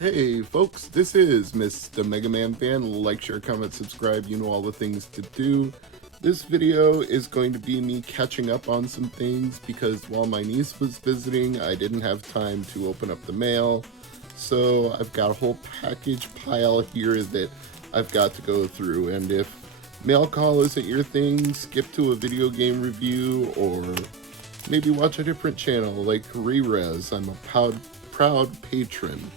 Hey folks, this is Mr. MegaManFan. Like, share, comment, subscribe, you know all the things to do. This video is going to be me catching up on some things because while my niece was visiting, I didn't have time to open up the mail. So I've got a whole package pile here that I've got to go through, and if mail call isn't your thing, skip to a video game review or maybe watch a different channel like Re-Res. I'm a proud patron.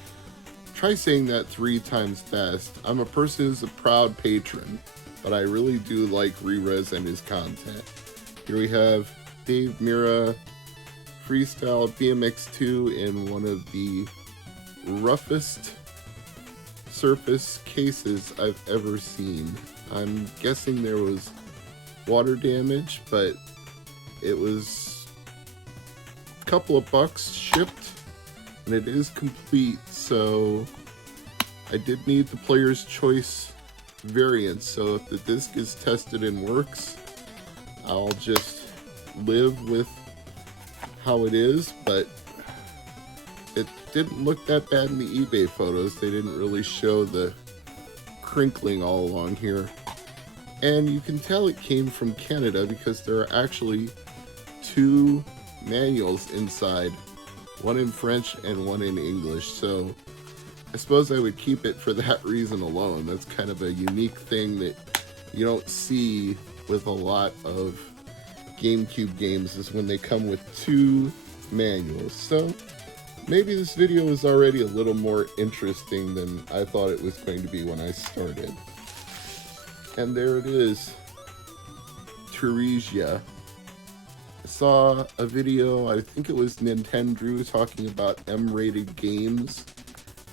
Try saying that 3 times fast. I'm a person who's a proud patron, but I really do like Re-Res and his content. Here we have Dave Mira Freestyle BMX2 in one of the roughest surface cases I've ever seen. I'm guessing there was water damage, but it was a couple of bucks shipped. And it is complete, so I did need the player's choice variant, so if the disc is tested and works, I'll just live with how it is, but it didn't look that bad in the eBay photos. They didn't really show the crinkling all along here. And you can tell it came from Canada because there are actually 2 manuals inside. One in French and one in English, so I suppose I would keep it for that reason alone. That's kind of a unique thing that you don't see with a lot of GameCube games, is when they come with 2 manuals. So maybe this video is already a little more interesting than I thought it was going to be when I started. And there it is, Teresia. Saw a video, I think it was Nintendo, talking about M-rated games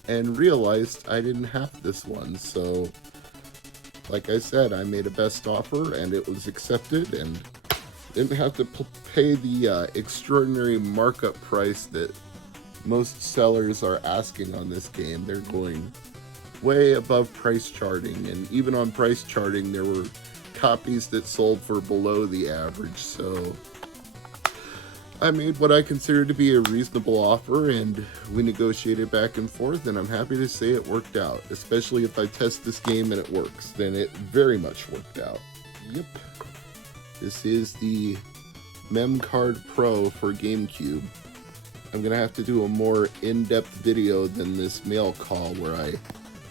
and realized I didn't have this one. So like I said, I made a best offer and it was accepted and didn't have to pay the extraordinary markup price that most sellers are asking on this game. They're going way above price charting, and even on price charting there were copies that sold for below the average. So I made what I consider to be a reasonable offer, and we negotiated back and forth, and I'm happy to say it worked out. Especially if I test this game and it works, then it very much worked out. Yep. This is the Mem Card Pro for GameCube. I'm going to have to do a more in-depth video than this mail call where I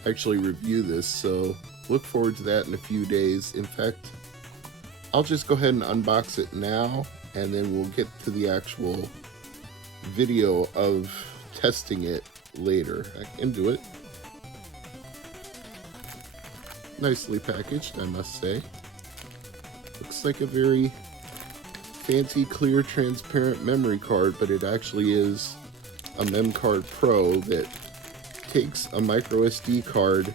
actually review this, so look forward to that in a few days. In fact, I'll just go ahead and unbox it now, and then we'll get to the actual video of testing it later. I can do it. Nicely packaged, I must say. Looks like a very fancy, clear, transparent memory card, but it actually is a Mem Card Pro that takes a micro SD card,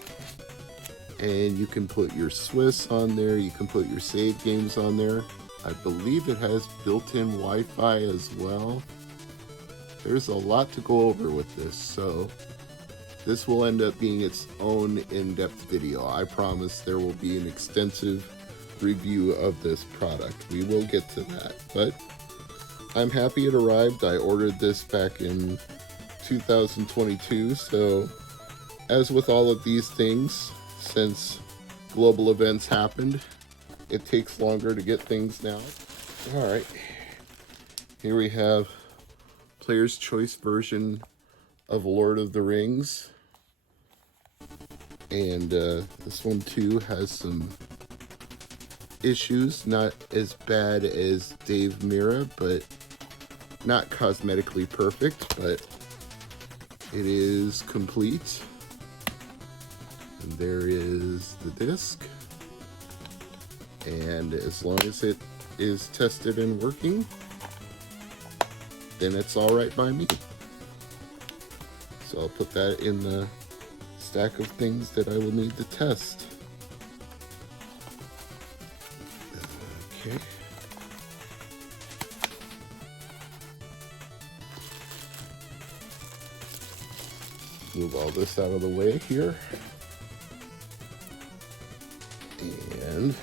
and you can put your Swiss on there, you can put your save games on there. I believe it has built-in Wi-Fi as well. There's a lot to go over with this, so this will end up being its own in-depth video. I promise there will be an extensive review of this product. We will get to that, but I'm happy it arrived. I ordered this back in 2022, so as with all of these things, since global events happened, it takes longer to get things now. Alright, here we have player's choice version of Lord of the Rings. And this one too has some issues, not as bad as Dave Mira, but not cosmetically perfect, but it is complete. And there is the disc. And as long as it is tested and working, then it's alright by me. So I'll put that in the stack of things that I will need to test. Okay. Move all this out of the way here. And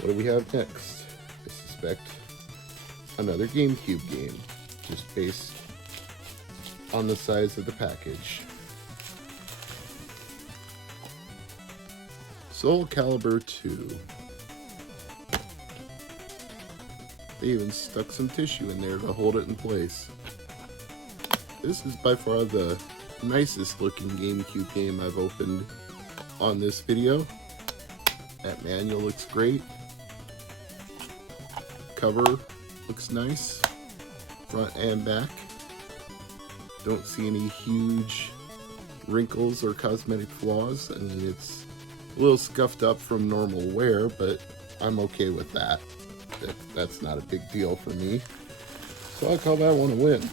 what do we have next? I suspect another GameCube game, just based on the size of the package. Soul Calibur 2. They even stuck some tissue in there to hold it in place. This is by far the nicest looking GameCube game I've opened on this video. That manual looks great. Cover looks nice, front and back. Don't see any huge wrinkles or cosmetic flaws. I mean, it's a little scuffed up from normal wear, but I'm okay with that. That's not a big deal for me. So I'll call that one a win.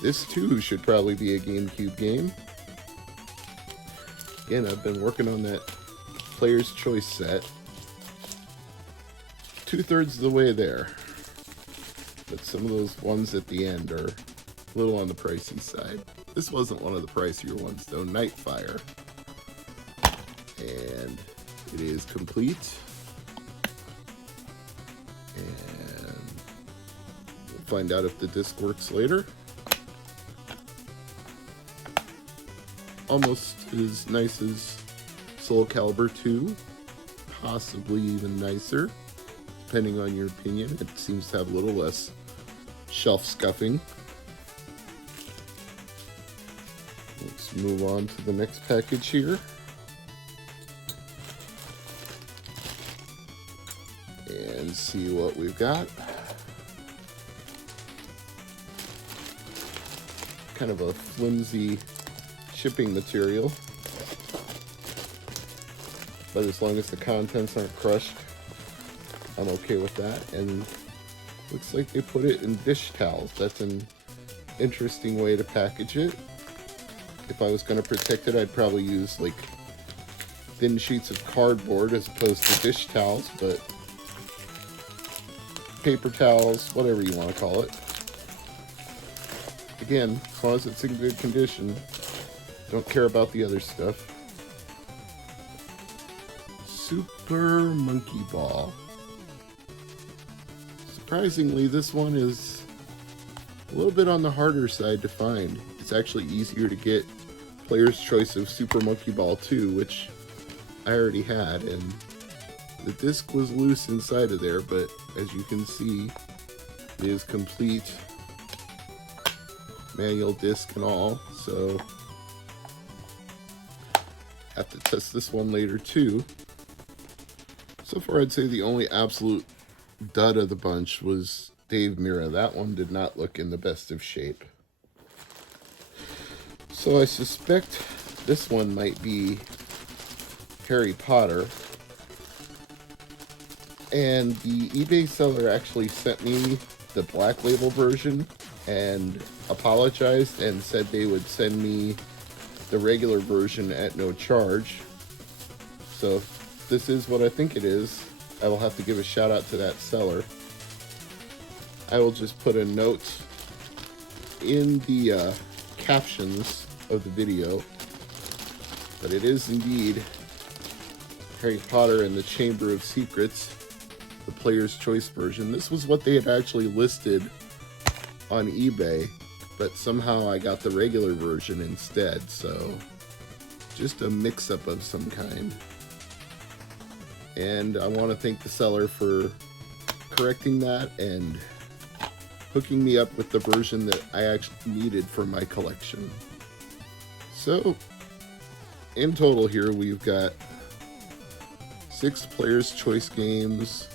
This too should probably be a GameCube game. Again, I've been working on that Player's Choice set. 2/3 of the way there. But some of those ones at the end are a little on the pricey side. This wasn't one of the pricier ones though, Nightfire. And it is complete. And we'll find out if the disc works later. Almost as nice as Soul Calibur 2. Possibly even nicer, depending on your opinion. It seems to have a little less shelf scuffing. Let's move on to the next package here. And see what we've got. Kind of a flimsy shipping material. But as long as the contents aren't crushed, I'm okay with that. And looks like they put it in dish towels. That's an interesting way to package it. If I was going to protect it, I'd probably use like thin sheets of cardboard as opposed to dish towels, but paper towels, whatever you want to call it. Again, as long as it's in good condition, don't care about the other stuff. Super Monkey Ball. Surprisingly, this one is a little bit on the harder side to find. It's actually easier to get Player's Choice of Super Monkey Ball 2, which I already had, and the disc was loose inside of there, but as you can see, it is complete, manual disc and all, so have to test this one later too. So far, I'd say the only absolute dud of the bunch was Dave Mirra. That one did not look in the best of shape. So I suspect this one might be Harry Potter. And the eBay seller actually sent me the Black Label version and apologized and said they would send me the regular version at no charge. So if this is what I think it is, I will have to give a shout out to that seller. I will just put a note in the captions of the video, but it is indeed Harry Potter and the Chamber of Secrets, the Player's Choice version. This was what they had actually listed on eBay, but somehow I got the regular version instead, so just a mix-up of some kind. And I want to thank the seller for correcting that and hooking me up with the version that I actually needed for my collection. So, in total here, we've got 6 Player's Choice games.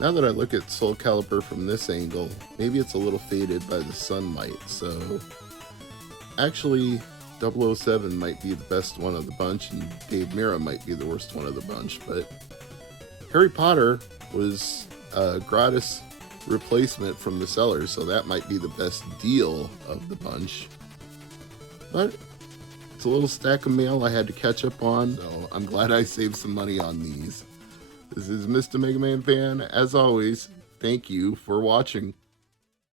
Now that I look at Soul Calibur from this angle, maybe it's a little faded by the sunlight, so actually 007 might be the best one of the bunch, and Dave Mirra might be the worst one of the bunch, but Harry Potter was a gratis replacement from the seller, so that might be the best deal of the bunch. But it's a little stack of mail I had to catch up on, so I'm glad I saved some money on these. This is Mr. MegaManFan. As always, thank you for watching.